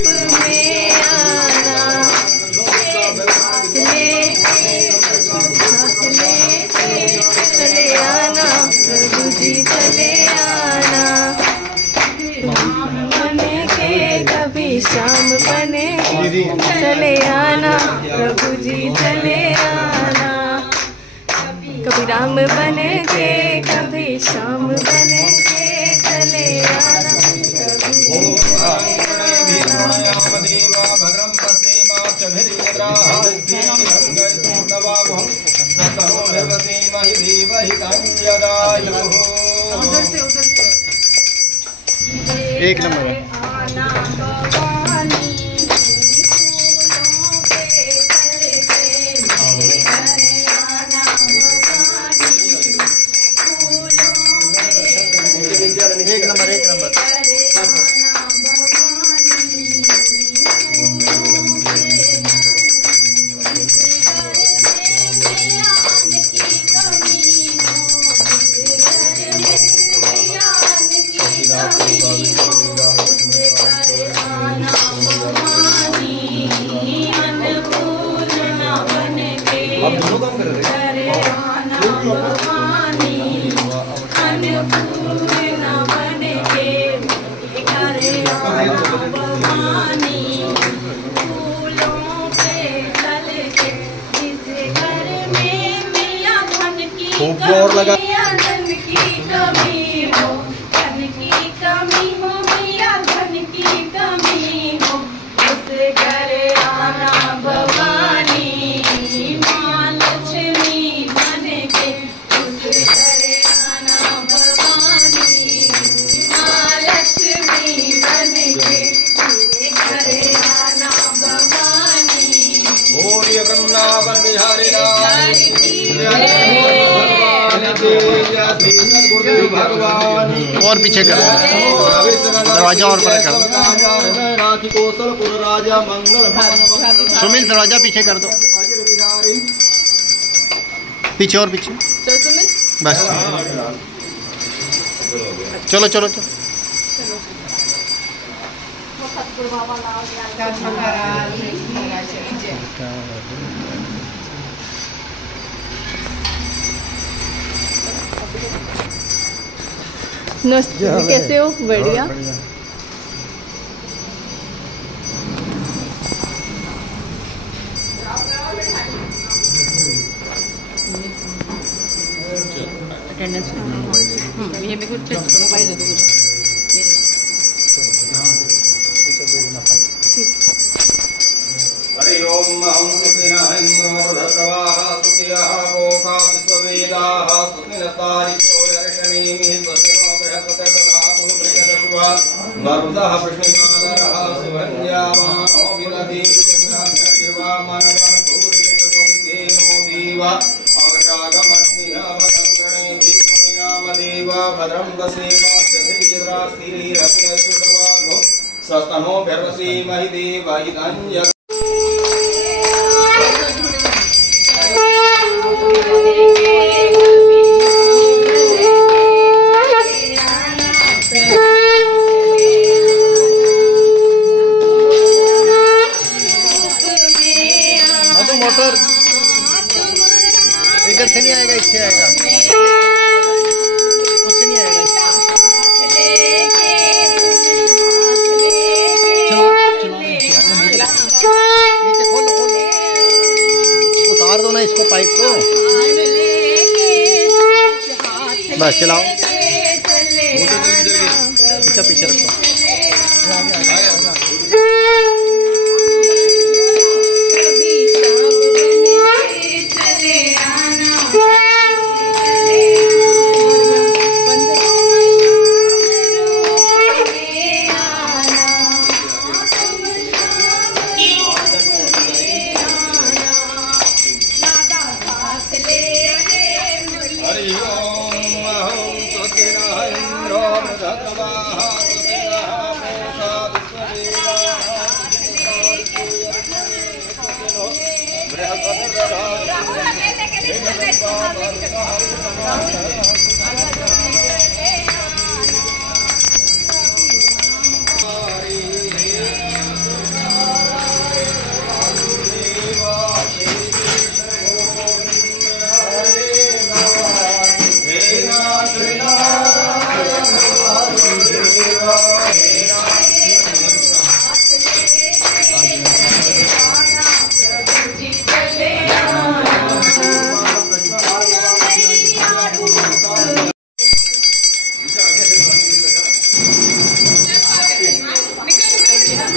में आना, चले आना प्रभु जी चले आना। बने के कभी शाम बने चले आना प्रभु जी चले आना। कभी राम बने के कभी श्याम बने के चले आना प्रभु जी एक नंबर है। एक नंबर एक नंबर। आप दोनों काम कर रहे खूब जोर लगा। वृंदावन बिहारी और पीछे कर दरवाजा और पर कर। सुमित दरवाजा पीछे कर दो, पीछे और पीछे। चलो सुमित बस चलो चलो चलो। नमस्ते, कैसे हो? बढ़िया। अटेंडेंस ये मेरे को मोबाइल दे दो मुझे। हरि ओम अहं सुखिनः इंद्रमरुधप्रवाः सुखियः गोका विश्ववेदाः सुखिनस्तारितो यर्षणीमि स्वस्तिनो बृहस्पतिर्दधातु बृहदशुवा मरुतः कृष्णिकाधरः सुभञ्जामानो विदधि सुचन्द्रान्यशिवा मनवः सूर्यचतुर्विश्वेनो देवा अवशागमन्यः भद्रं गणेभिः स्वनियामदेव भद्रं दशेमास्यभिर्जिद्रास्तिरत्नसुतवाग्नो सस्तनो भैरवसीमहि देवहितञ्जय। मोटर इधर से नहीं आएगा, इससे आएगा, उससे नहीं आएगा। नीचे खोलो खोलो, उतार दो ना इसको, पाइप को। बस चलाओ, पीछे पीछे रखो।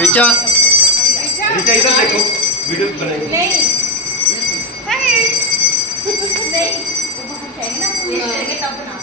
ऋचा ऋचा इधर देखो, वीडियो बनेगी। नहीं तो बहुत चाहिए ना, पूरी करके तब बनाओ।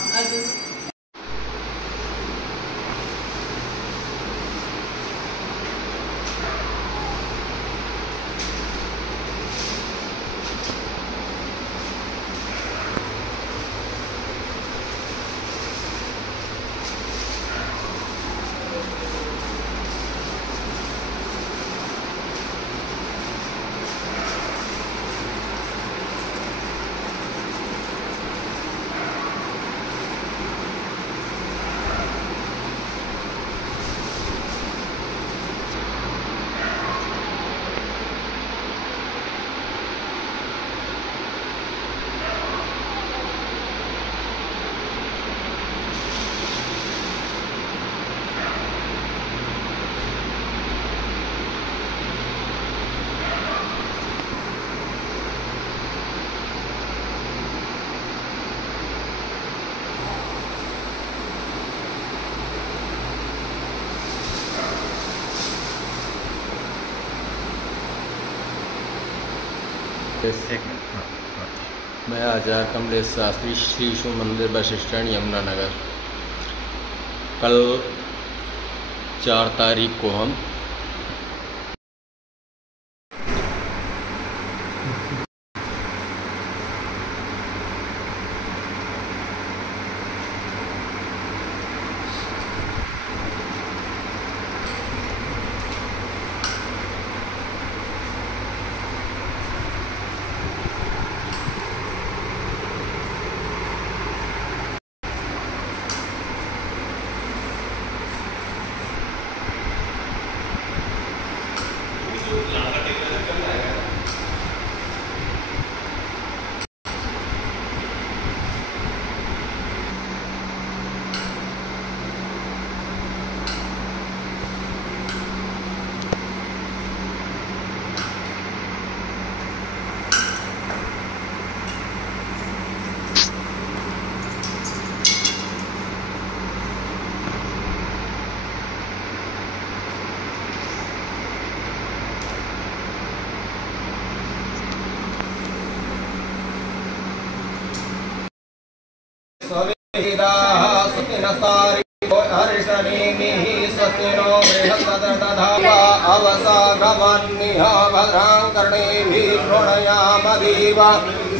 एक मिनट। हाँ हाँ। मैं आचार्य कमलेश शास्त्री, श्री शिव मंदिर बस स्टैंड यमुनानगर। कल 4 तारीख को हम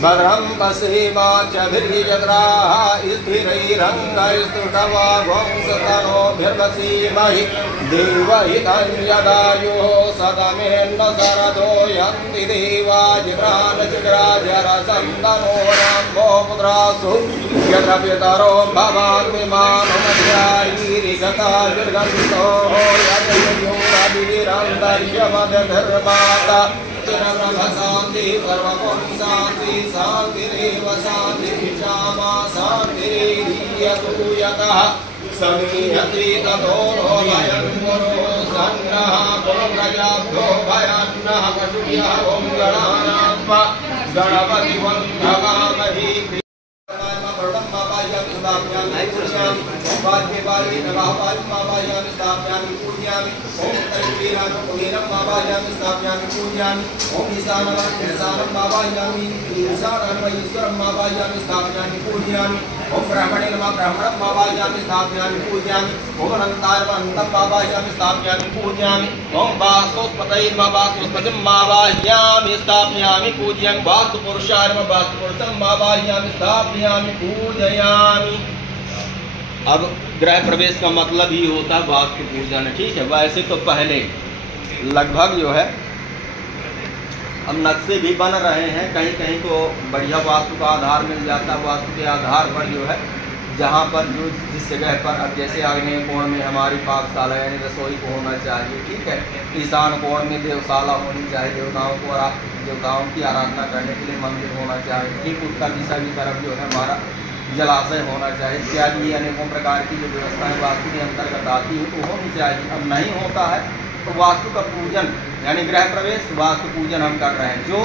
भद्रं पश्येमाक्षभिर्यजत्राः स्थिरैरङ्गैस्तुष्टवागुंसतनोभिर्वसीमहि देवहितं यदायुः सदमेन्न शरदो यन्ति देवाजित्रानचिग्राजरसन्दनो पुत्रासु यत्र पितरो भवान्विमानमध्यायीरिगतायुर्गन्तो यदयुरभिरन्तर्यमध्यधर्माता शांति सर्वं शांति शांतिरेव शांति क्षमा शांतिरेधीयतु यतः समीहति ततो नो भयं गुरो सन्नः पुनर्प्रजाभ्यो भयान्नः पशुभ्यः ॐ गणानात्मा गणपति वन्दवामहि ओम ब्राह्मणे नमः ब्राह्मणं मावायामि स्थापयामि पूजयामि ओम अनंताय नमः अनंतं मावायामि स्थापयामि पूजयामि ओम वास्तुस्पतये नमः वास्तुस्पतिं मावायामि स्थापयामि पूजयामि वास्तुपुरुषाय नमः वास्तुपुरुषं मावायामि स्थापयामि पूजयामि। अब गृह प्रवेश का मतलब ही होता है वास्तु पूजन, ठीक है। वैसे तो पहले लगभग जो है अब नक्शे भी बन रहे हैं, कहीं कहीं तो बढ़िया वास्तु का आधार मिल जाता है। वास्तु के आधार पर जो है जहाँ पर जो जिस जगह पर, अब जैसे आग्नेय कोण में हमारी पाकशाला यानी रसोई को होना चाहिए, ठीक है। ईशान कोण में देवशाला होनी चाहिए, देवताओं की आराधना करने के लिए मंदिर होना चाहिए, ठीक। उत्तर दिशा की तरफ जो है हमारा जलाशय होना चाहिए, इत्यादि अनेकों प्रकार की जो व्यवस्थाएँ वास्तु के अंतर्गत आती है वो होनी चाहिए। अब नहीं होता है तो वास्तु का पूजन यानी गृह प्रवेश वास्तु पूजन हम कर रहे हैं। जो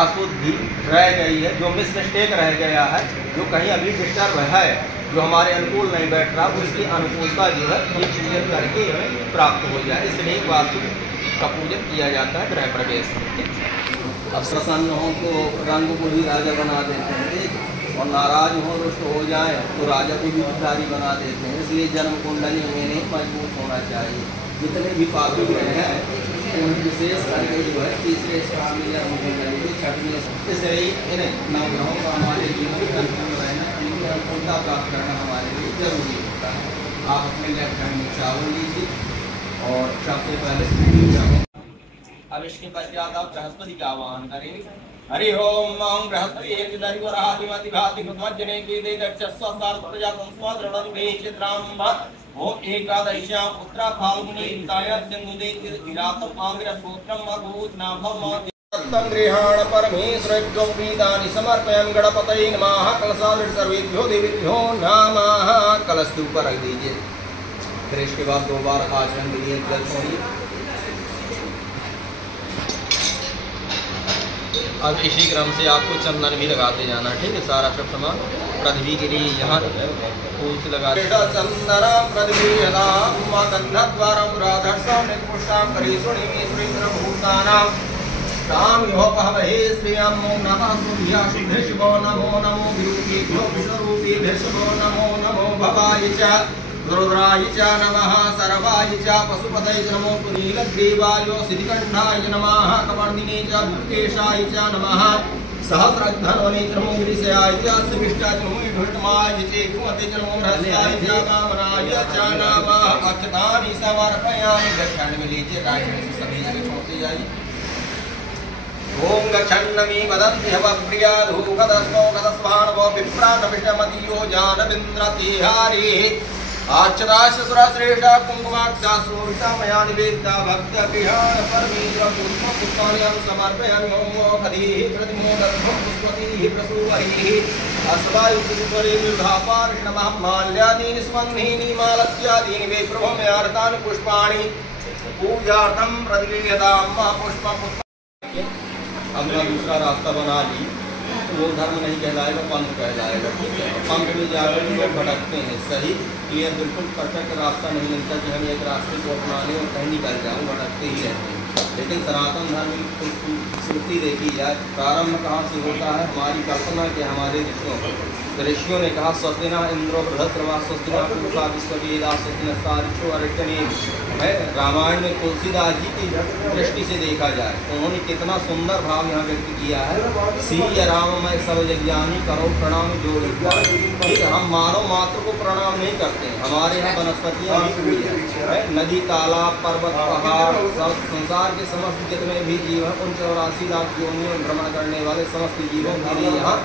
अशुद्धि रह गई है, जो मिस्टेक रह गया है, जो कहीं अभी डिस्टर्ब है, जो हमारे अनुकूल नहीं बैठ रहा, उसकी अनुकूलता जो है ये पूजन करके हमें प्राप्त हो जाए, इसलिए वास्तु का पूजन किया जाता है गृह प्रवेश। अब प्रसन्न हो तो रंग को भी राजा बना देते हैं, ठीक, और नाराज हो रुष्ट हो जाए तो राजा को भी भिखारी बना देते हैं। इसलिए जन्म कुंडली में मजबूत होना चाहिए। जितने भी पापी हुए हैं उन्हें विशेष करके जो है तीसरे स्थान में जन्म कुंडली छठवें, इसलिए इन्हें नवग्रहों का हमारे जीवन में रहना, इनकी अनुकूलता प्राप्त करना हमारे लिए जरूरी होता है। आप अपने लेफ्ट हैंड में चावल लीजिए और सबसे पहले अब इसके पश्चात आप बृहस्पति का आह्वान करेंगे। हरि ओम मां बृहस्पति एक दरिवराति मति भाति कृतवज्जने की दे दक्षस्व सार प्रजातं स्वदृढं वेचित्राम ओम एकादश्यां उत्तरा फाल्गुनी ताया सिंधुदे विरातम आंग्र सूत्रम मधुत नाभम तंग्रहाण परमेश्वरेभ्यो प्रीतानि समर्पयामि गणपतये नमः। कलशादृढ सर्वेभ्यो देवेभ्यो नमः। कलश के ऊपर रख दीजिए। फिर इसके बाद 2 बार आचरण के लिए जल छोड़िए। अब इसी क्रम से आपको चंदन भी लगाते जाना, ठीक है। सारा सब सामान पृथ्वी के लिए यहाँ फूल से लगा चंदन पृथ्वी यदा गंधद्वारम राधर्षम निपुष्टाम करीसुणीमेश्वरीन्द्र भूतानां ताम योपहवहे श्रियं नमः सूर्या शुभो नमो नमो विरूपेभ्यो विश्वरूपेभ्यो नमो नमो भवाय च रुद्राय च नमः सर्वाय च पशुपतये नमो नीलग्रीवाय सिद्धिकण्ठाय नमः कवर्दिने च भूतेशाय च नमः सहस्रधन्वने च नमो गिरिशयाय च श्रीविष्टाय च नमो विभूतमाय च कुमते च नमो रहस्याय च वामनाय च नमः। अक्षतानि समर्पयामि। दक्षिण में लीजिए, राइट में से सभी जगह छोड़ते जाइए। ओम गच्छन्नमि वदन्ति हवप्रिया धूपदस्मो गतस्वानवो विप्राणविष्टमतियो जानविन्द्रति हरि आच्युताश सुरश्रेष्ठा कुंकुमाक्षा सुरता मया निवेदिता भक्तगृहाण परमेश्वर पुष्पं पुष्पाणि अहं समर्पयामि। ओम मोखधीः प्रतिमोदध्वं पुष्पतिः प्रसूवरिः अस्वायुपुष्परे विभापार्ष्णमः माल्यादीनि सुगन्धीनि मालत्यादीनि वे प्रभो मे अर्तानि पुष्पाणि पूजार्थं प्रतिगृह्यतां पुष्पं। अपना दूसरा रास्ता बना ली तो वो धर्म नहीं कहलाएगा, पंथ कहलाएगा, ठीक है। पंथ में जाकर लोग भटकते हैं, सही क्लियर बिल्कुल परफेक्ट रास्ता नहीं मिलता कि हम एक रास्ते को अपना लें और कहीं निकल जाऊँ, भटकते ही रहते हैं। लेकिन सनातन धर्म की खूबसूरती देखी जाए, प्रारंभ कहाँ से होता है? हमारी कल्पना के हमारे ऋषियों ने कहा स्वस्तिना इंद्रो बृहस्पति स्वस्तिना पूषा विश्ववेदा स्वस्तिना तारिक्षो अर्चने है। रामायण में तुलसीदास जी की दृष्टि से देखा जाए तो उन्होंने कितना सुंदर भाव यहाँ व्यक्त किया है। सीय राम मैं सब ज्ञानी करो प्रणाम जोड़ी। ठीक है, हम मानव मात्र को प्रणाम नहीं करते, हमारे यहाँ वनस्पतियाँ भी हुई है, नदी तालाब पर्वत पहाड़ सब संसार के समस्त जितने भी जीव हैं उन 84 लाख योनियों में भ्रमण करने वाले समस्त जीवों के लिए यहाँ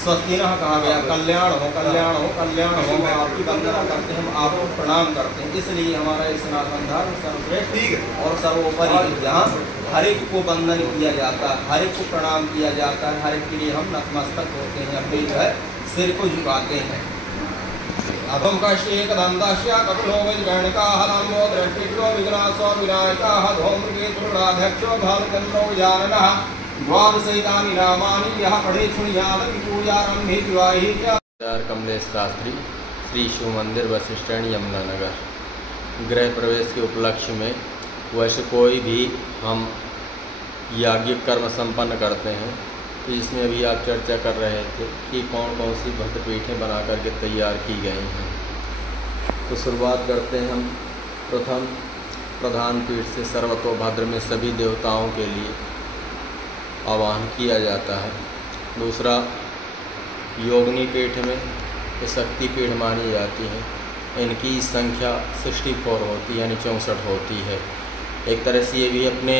स्वस्तिनः कहा गया। कल्याण हो कल्याण हो कल्याण हो। हम आपकी वंदना करते हैं, हम आपको प्रणाम करते हैं। इसलिए हमारा ये सनातन धर्म सर्वश्रेष्ठ और सर्वोपरि जहाँ हर एक को वंदन किया जाता है, हर एक को प्रणाम किया जाता है, हर एक के लिए हम नतमस्तक होते हैं, अपने जो है सिर को झुकाते हैं। अभम कश्येक दंताश्या कपिलो विजगणकाः नमो दृष्टिभ्यो विघ्नासो विनायकाः धूम्रकेतुराध्यक्षो भानुचन्द्रो जाननः द्वादशैतानि नामानि यः पठेत् शृणुयात् पूजारम्भे विवाहे च। कमलेश शास्त्री, श्री शिव मंदिर बस स्टैंड यमुनानगर। गृह प्रवेश के उपलक्ष्य में वैसे कोई भी हम याज्ञिक कर्म संपन्न करते हैं तो इसमें अभी आप चर्चा कर रहे थे कि कौन कौन सी भक्तपीठें बना करके तैयार की गई हैं। तो शुरुआत करते हैं हम प्रथम प्रधान पीठ से। सर्वतोभद्र में सभी देवताओं के लिए आवाहन किया जाता है। दूसरा योगिनी पीठ में ये शक्ति पीठ मानी जाती है, इनकी संख्या 64 होती है, यानी 64 होती है। एक तरह से ये भी अपने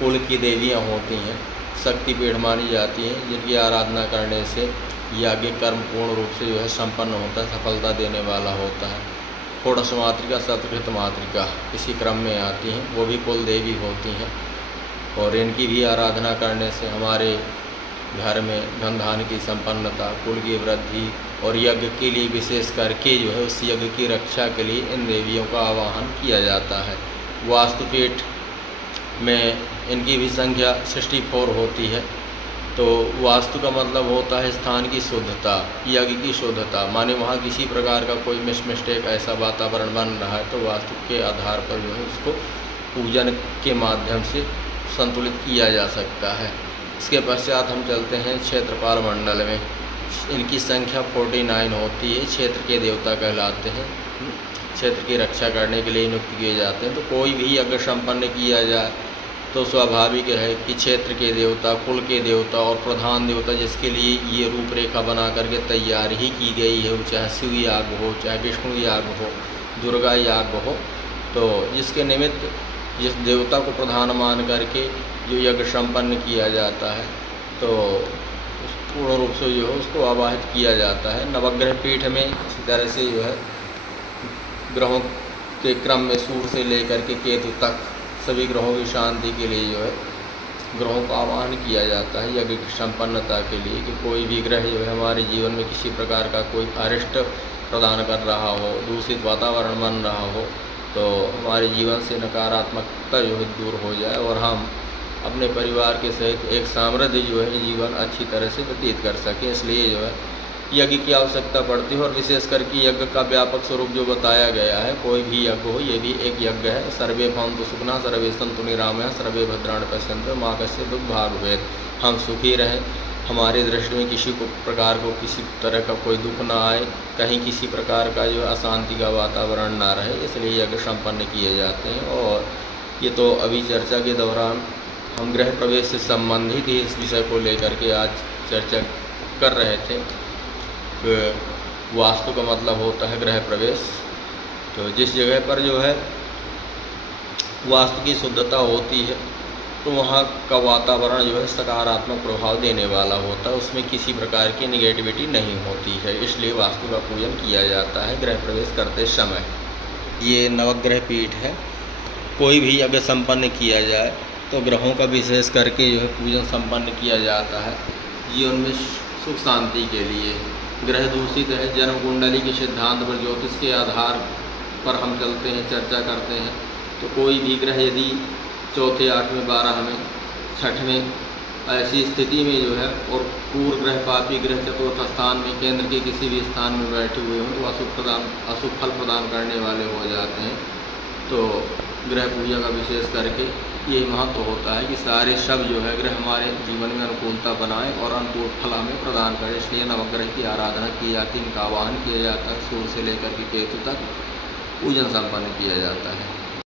कुल की देवियाँ होती हैं, शक्ति पीठ मानी जाती हैं, जिनकी आराधना करने से याज्ञिक कर्म पूर्ण रूप से जो है संपन्न होता है, सफलता देने वाला होता है। षोडश मातृका शतकृत मातृका इसी क्रम में आती हैं, वो भी कुल देवी होती हैं और इनकी भी आराधना करने से हमारे घर में धन धान की संपन्नता, कुल की वृद्धि और यज्ञ के लिए विशेष करके जो है उस यज्ञ की रक्षा के लिए इन देवियों का आवाहन किया जाता है। वास्तुपीठ में इनकी भी संख्या 64 होती है। तो वास्तु का मतलब होता है स्थान की शुद्धता, यज्ञ की शुद्धता, माने वहाँ किसी प्रकार का कोई मिस्टेक ऐसा वातावरण बन रहा है तो वास्तु के आधार पर जो है उसको पूजन के माध्यम से संतुलित किया जा सकता है। इसके पश्चात हम चलते हैं क्षेत्रपाल मंडल में। इनकी संख्या 49 होती है। क्षेत्र के देवता कहलाते हैं। क्षेत्र की रक्षा करने के लिए नियुक्त किए जाते हैं। तो कोई भी यज्ञ संपन्न किया जाए तो स्वाभाविक है कि क्षेत्र के देवता, कुल के देवता और प्रधान देवता, जिसके लिए ये रूपरेखा बना करके तैयार ही की गई है, चाहे शिव याग हो, चाहे विष्णु याग हो, दुर्गा याग हो, तो जिसके निमित्त जिस देवता को प्रधान मान करके जो यज्ञ संपन्न किया जाता है तो पूर्ण रूप से जो है उसको आवाहित किया जाता है। नवग्रह पीठ में इसी तरह से जो है ग्रहों के क्रम में सूर्य से लेकर के केतु तक सभी ग्रहों की शांति के लिए जो है ग्रहों का आह्वान किया जाता है यज्ञ की संपन्नता के लिए, कि कोई भी ग्रह जो है हमारे जीवन में किसी प्रकार का कोई अरिष्ट प्रदान कर रहा हो, दूषित वातावरण बन रहा हो, तो हमारे जीवन से नकारात्मकता जो है दूर हो जाए और हम अपने परिवार के सहित एक समृद्ध जो है जीवन अच्छी तरह से व्यतीत कर सकें। इसलिए जो है यज्ञ की आवश्यकता पड़ती है और विशेष करके यज्ञ का व्यापक स्वरूप जो बताया गया है, कोई भी यज्ञ हो, ये भी एक यज्ञ है। सर्वे भवन्तु सुखिनः, सर्वे सन्तु निरामयाः, सर्वे भद्राणि पश्यन्तु मा कश्चित् दुःखभाग् भवेत्। हम सुखी रहें, हमारी दृष्टि में किसी को प्रकार को किसी तरह का कोई दुख ना आए, कहीं किसी प्रकार का जो अशांति का वातावरण ना रहे, इसलिए यज्ञ संपन्न किए जाते हैं। और ये तो अभी चर्चा के दौरान हम गृह प्रवेश से संबंधित ही इस विषय को लेकर के आज चर्चा कर रहे थे। वास्तु का मतलब होता है गृह प्रवेश। तो जिस जगह पर जो है वास्तु की शुद्धता होती है तो वहाँ का वातावरण जो है सकारात्मक प्रभाव देने वाला होता है, उसमें किसी प्रकार की निगेटिविटी नहीं होती है। इसलिए वास्तु का पूजन किया जाता है गृह प्रवेश करते समय। ये नवग्रह पीठ है। कोई भी यज्ञ संपन्न किया जाए तो ग्रहों का विशेष करके जो है पूजन संपन्न किया जाता है जीवन में सुख शांति के लिए। ग्रह दूषित है, जन्म कुंडली के सिद्धांत पर, ज्योतिष के आधार पर हम चलते हैं, चर्चा करते हैं। तो कोई भी ग्रह यदि चौथे, 8वें, 12वें, 6वें ऐसी स्थिति में जो है और पूर्व ग्रह, पापी ग्रह चतुर्थ स्थान में, केंद्र के किसी भी स्थान में बैठे हुए हों तो अशुभ फल प्रदान करने वाले हो जाते हैं। तो ग्रह पूजा का विशेष करके ये महत्व होता है कि सारे शब्द जो है ग्रह हमारे जीवन में अनुकूलता बनाए और अनुकूल फल हमें प्रदान करे। इसलिए नवग्रह की आराधना की जाती है, इनका आवाहन किया जाता है। सूर्य से लेकर के केतु तक पूजन संपन्न किया जाता है।